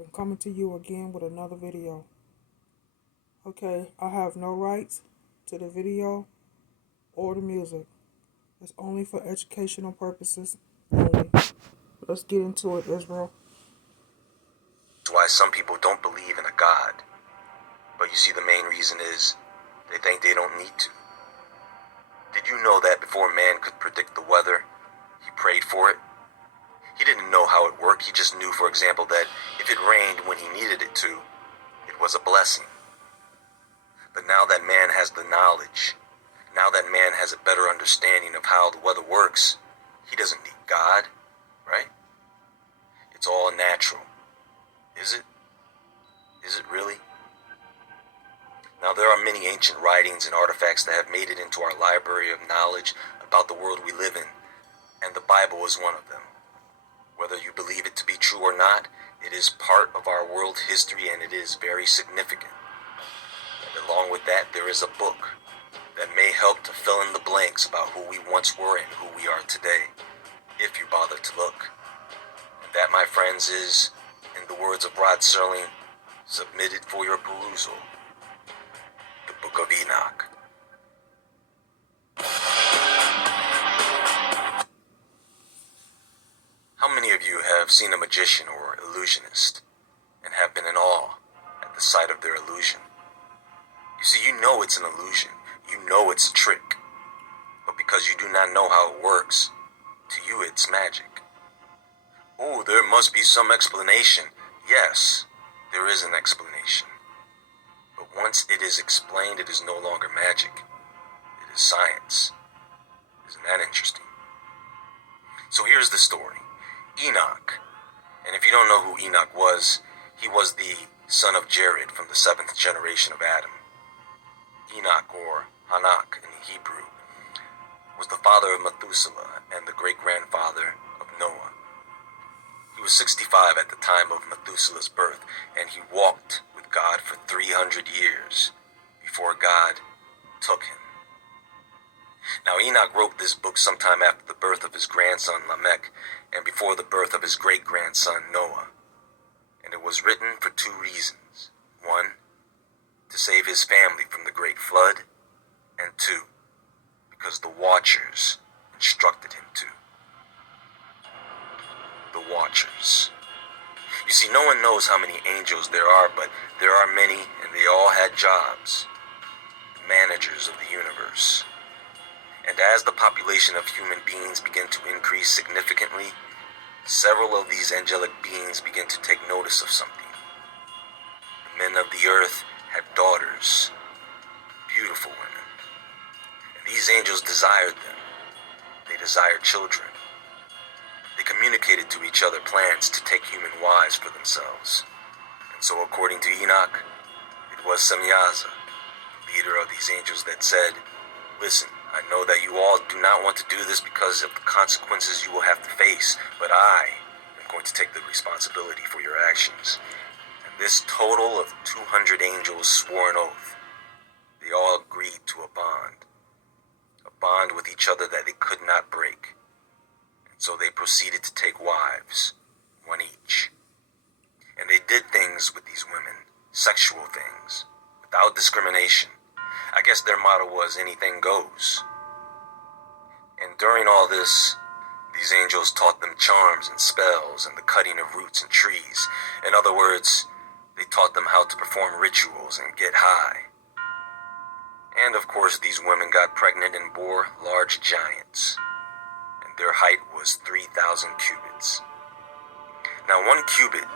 I'm coming to you again with another video. Okay, I have no rights to the video or the music. It's only for educational purposes only. Let's get into it, Israel. That's why some people don't believe in a God. But you see, the main reason is they think they don't need to. Did you know that before man could predict the weather, he prayed for it? He didn't know how it worked. He just knew, for example, that if it rained when he needed it to, it was a blessing. But now that man has the knowledge, now that man has a better understanding of how the weather works, he doesn't need God, right? It's all natural. Is it? Is it really? Now, there are many ancient writings and artifacts that have made it into our library of knowledge about the world we live in, and the Bible is one of them. Whether you believe it to be true or not, it is part of our world history and it is very significant. And along with that, there is a book that may help to fill in the blanks about who we once were and who we are today, if you bother to look. And that, my friends, is, in the words of Rod Serling, submitted for your perusal, the Book of Enoch. How many of you have seen a magician or illusionist and have been in awe at the sight of their illusion? You see, you know it's an illusion. You know it's a trick. But because you do not know how it works, to you it's magic. Oh, there must be some explanation. Yes, there is an explanation. But once it is explained, it is no longer magic. It is science. Isn't that interesting? So here's the story. Enoch. And if you don't know who Enoch was, he was the son of Jared from the 7th generation of Adam. Enoch, or Hanach in Hebrew, was the father of Methuselah and the great-grandfather of Noah. He was 65 at the time of Methuselah's birth, and he walked with God for 300 years before God took him. Now, Enoch wrote this book sometime after the birth of his grandson Lamech and before the birth of his great-grandson Noah. And it was written for two reasons. One, to save his family from the great flood, and two, because the Watchers instructed him to. The Watchers. You see, no one knows how many angels there are, but there are many, and they all had jobs. The managers of the universe. And as the population of human beings began to increase significantly, several of these angelic beings began to take notice of something. The men of the earth had daughters, beautiful women, and these angels desired them. They desired children. They communicated to each other plans to take human wives for themselves. And so according to Enoch, it was Semyaza, the leader of these angels, that said, "Listen, I know that you all do not want to do this because of the consequences you will have to face, but I am going to take the responsibility for your actions." And this total of 200 angels swore an oath. They all agreed to a bond with each other that they could not break. And so they proceeded to take wives, one each. And they did things with these women, sexual things, without discrimination. I guess their motto was anything goes. And during all this, these angels taught them charms and spells and the cutting of roots and trees. In other words, they taught them how to perform rituals and get high. And of course, these women got pregnant and bore large giants. And their height was 3,000 cubits. Now, 1 cubit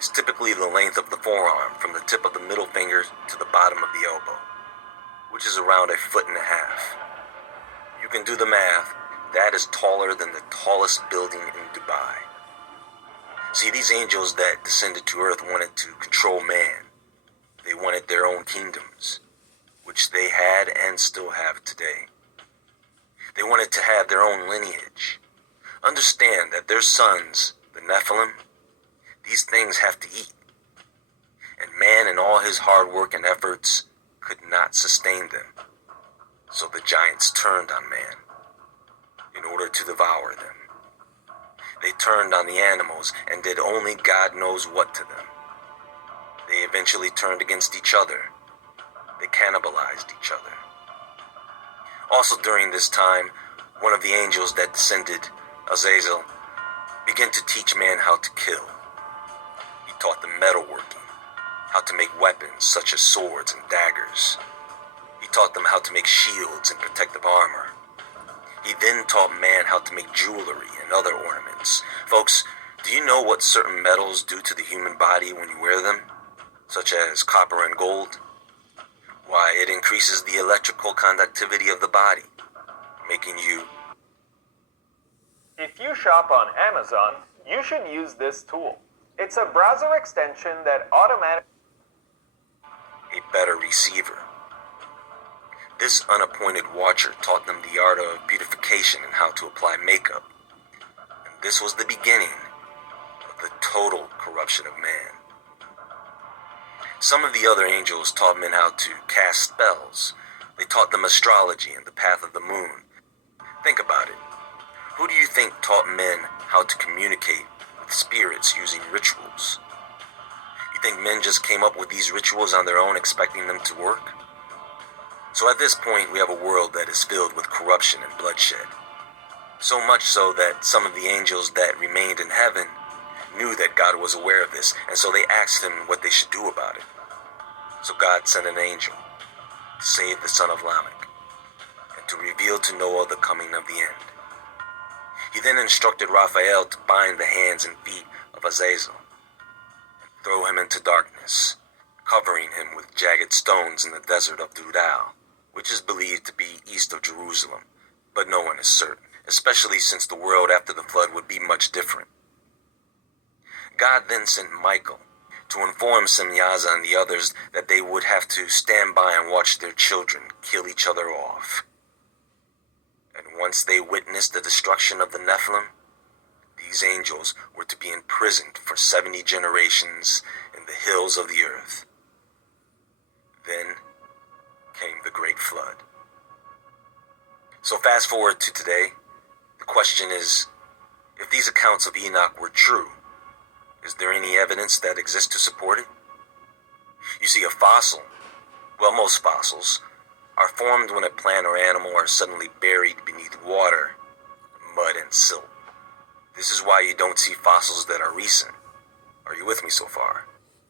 is typically the length of the forearm from the tip of the middle finger to the bottom of the elbow, which is around 1.5 feet. You can do the math. That is taller than the tallest building in Dubai. See, these angels that descended to earth wanted to control man. They wanted their own kingdoms, which they had and still have today. They wanted to have their own lineage. Understand that their sons, the Nephilim, these things have to eat. And man and all his hard work and efforts could not sustain them. So the giants turned on man in order to devour them. They turned on the animals and did only God knows what to them. They eventually turned against each other. They cannibalized each other. Also during this time, one of the angels that descended, Azazel, began to teach man how to kill. He taught them metalworking, how to make weapons such as swords and daggers. He taught them how to make shields and protective armor. He then taught man how to make jewelry and other ornaments. Folks, do you know what certain metals do to the human body when you wear them, such as copper and gold? Why, it increases the electrical conductivity of the body, making you... If you shop on Amazon, you should use this tool. It's a browser extension that automatically... a better receiver. This unappointed watcher taught them the art of beautification and how to apply makeup. And this was the beginning of the total corruption of man. Some of the other angels taught men how to cast spells. They taught them astrology and the path of the moon. Think about it. Who do you think taught men how to communicate with spirits using rituals? You think men just came up with these rituals on their own, expecting them to work? So at this point, we have a world that is filled with corruption and bloodshed. So much so that some of the angels that remained in heaven knew that God was aware of this, and so they asked him what they should do about it. So God sent an angel to save the son of Lamech and to reveal to Noah the coming of the end. He then instructed Raphael to bind the hands and feet of Azazel and throw him into darkness, covering him with jagged stones in the desert of Dudal, which is believed to be east of Jerusalem, but no one is certain, especially since the world after the flood would be much different. God then sent Michael to inform Semyaza and the others that they would have to stand by and watch their children kill each other off. And once they witnessed the destruction of the Nephilim, these angels were to be imprisoned for 70 generations in the hills of the earth. Then came the Great Flood. So fast forward to today, the question is, if these accounts of Enoch were true, is there any evidence that exists to support it? You see, a fossil, well, most fossils, are formed when a plant or animal are suddenly buried beneath water, mud, and silt. This is why you don't see fossils that are recent. Are you with me so far?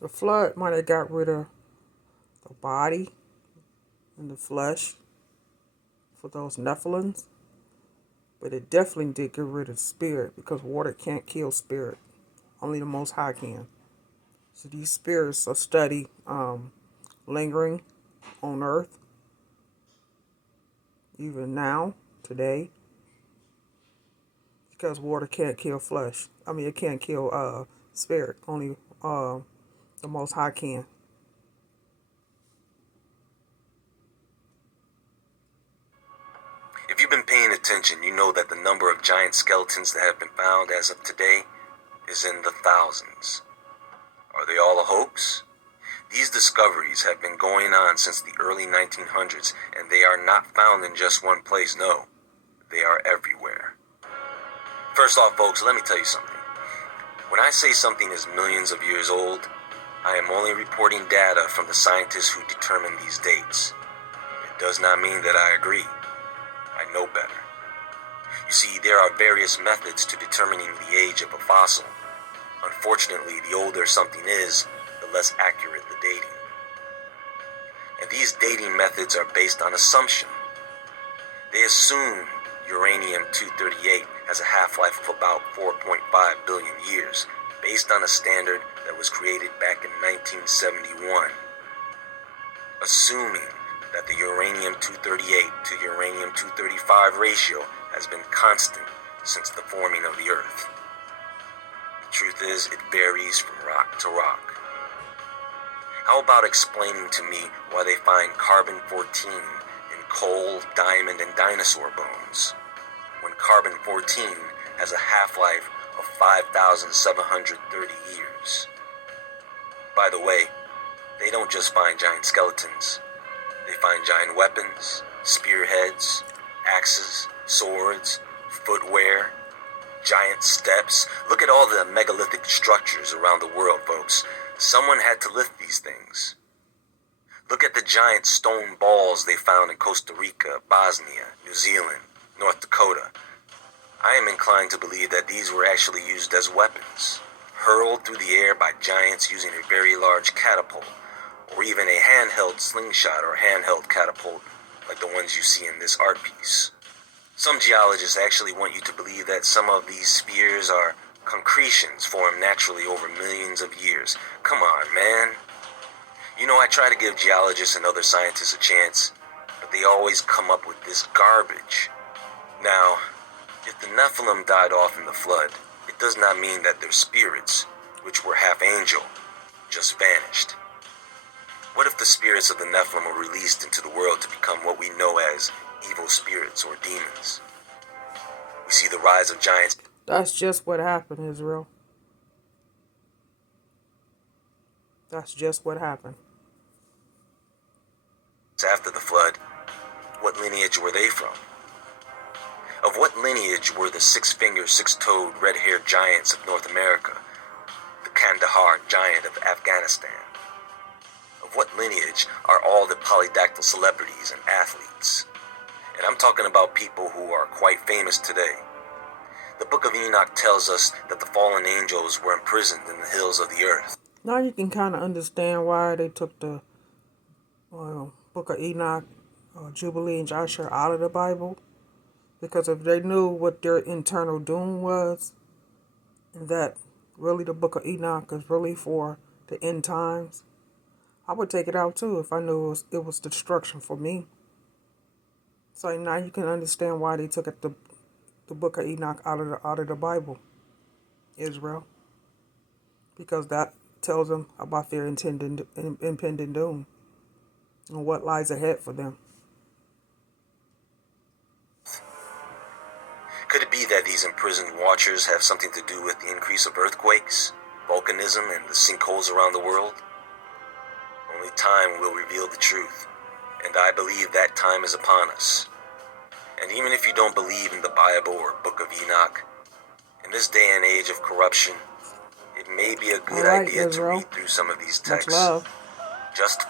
The flood might have got rid of the body and the flesh for those Nephilims, but it definitely did get rid of spirit, because water can't kill spirit. Only the Most High can. So these spirits are steady lingering on earth, even now, today, because water can't kill flesh. It can't kill spirit. Only the Most High can. If you've been paying attention, you know that the number of giant skeletons that have been found as of today is in the thousands. Are they all a hoax? These discoveries have been going on since the early 1900s, and they are not found in just one place, no. They are everywhere. First off, folks, let me tell you something. When I say something is millions of years old, I am only reporting data from the scientists who determine these dates. It does not mean that I agree. I know better. You see, there are various methods to determining the age of a fossil. Unfortunately, the older something is, the less accurate the dating. And these dating methods are based on assumption. They assume uranium-238 has a half-life of about 4.5 billion years, based on a standard that was created back in 1971. Assuming that the uranium-238 to uranium-235 ratio has been constant since the forming of the Earth. The truth is, it varies from rock to rock. How about explaining to me why they find carbon-14 in coal, diamond, and dinosaur bones, when carbon-14 has a half-life of 5,730 years? By the way, they don't just find giant skeletons. They find giant weapons, spearheads, axes, swords, footwear, giant steps. Look at all the megalithic structures around the world, folks. Someone had to lift these things. Look at the giant stone balls they found in Costa Rica, Bosnia, New Zealand, North Dakota. I am inclined to believe that these were actually used as weapons, hurled through the air by giants using a very large catapult, or even a handheld slingshot or handheld catapult like the ones you see in this art piece. Some geologists actually want you to believe that some of these spheres are concretions formed naturally over millions of years. Come on, man. You know, I try to give geologists and other scientists a chance, but they always come up with this garbage. Now, if the Nephilim died off in the flood, it does not mean that their spirits, which were half angel, just vanished. What if the spirits of the Nephilim were released into the world to become what we know as evil spirits or demons? We see the rise of giants. That's just what happened, Israel. That's just what happened. After the flood, what lineage were they from? Of what lineage were the six-fingered, six-toed, red-haired giants of North America, the Kandahar giant of Afghanistan? Of what lineage are all the polydactyl celebrities and athletes? And I'm talking about people who are quite famous today. The book of Enoch tells us that the fallen angels were imprisoned in the hills of the earth. Now you can kind of understand why they took the book of Enoch, Jubilee, and Joshua out of the Bible. Because if they knew what their internal doom was, and that really the book of Enoch is really for the end times, I would take it out too if I knew it was destruction for me. So now you can understand why they took the book of Enoch out of the Bible, Israel. Because that tells them about their impending doom and what lies ahead for them. Could it be that these imprisoned watchers have something to do with the increase of earthquakes, volcanism, and the sinkholes around the world? Only time will reveal the truth, and I believe that time is upon us. And even if you don't believe in the Bible or Book of Enoch, in this day and age of corruption, it may be a good idea to read through some of these texts. Much love. Just